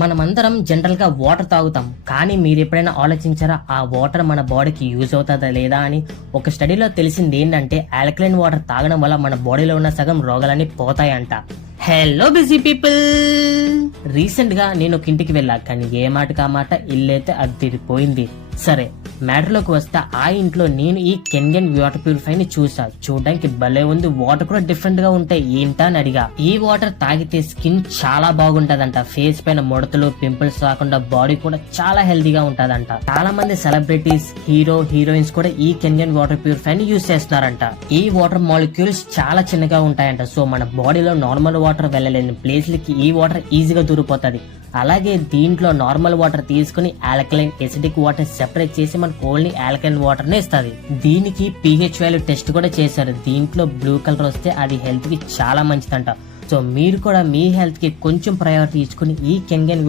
మనమందరం జనరల్ గా వాటర్ తాగుతాం, కానీ మీరు ఎప్పుడైనా ఆలోచించారా ఆ వాటర్ మన బాడీకి యూజ్ అవుతుందా లేదా అని? ఒక స్టడీలో తెలిసింది ఏంటంటే ఆల్కలైన్ వాటర్ తాగడం వల్ల మన బాడీలో ఉన్న సగం రోగాలన్నీ పోతాయంట. హలో బిజీ పీపుల్, రీసెంట్ గా నేను ఒక ఇంటికి వెళ్ళా, కానీ ఏ మాటకి ఆ మాట ఇల్లైతే అదిరిపోయింది. సరే, మ్యాటర్ లోకి వస్తే ఆ ఇంట్లో నేను ఈ కెన్గన్ వాటర్ ప్యూరిఫై ని చూసా. చూడడానికి భలే ఉంది, వాటర్ కూడా డిఫరెంట్ గా ఉంటాయి. ఏంటా అని అడిగా. ఈ వాటర్ తాగితే స్కిన్ చాలా బాగుంటదంట, ఫేస్ పైన ముడతలు పింపుల్స్ రాకుండా బాడీ కూడా చాలా హెల్దీగా ఉంటదంట. చాలా మంది సెలబ్రిటీస్, హీరోయిన్స్ కూడా ఈ కెన్గన్ వాటర్ ప్యూరిఫై ని యూజ్ చేస్తున్నారంట. ఈ వాటర్ మాలిక్యూల్స్ చాలా చిన్నగా ఉంటాయంట, సో మన బాడీలో నార్మల్ వాటర్ వెళ్ళలేని ప్లేస్లకి ఈ వాటర్ ఈజీగా దూరిపోతుంది. అలాగే దీంట్లో నార్మల్ వాటర్ తీసుకుని ఆల్కలైన్, ఎసిడిక్ వాటర్ సెపరేట్ చేసి మనకు ఓన్లీ ఆల్కలైన్ వాటర్ నే ఇస్తుంది. దీనికి pH వాల్యూ టెస్ట్ కూడా చేశారు. దీంట్లో బ్లూ కలర్ వస్తే అది హెల్త్ కి చాలా మంచిదంట. సో మీరు కూడా మీ హెల్త్ కి కొంచెం ప్రయారిటీ ఇచ్చుకుని ఈ కెన్గన్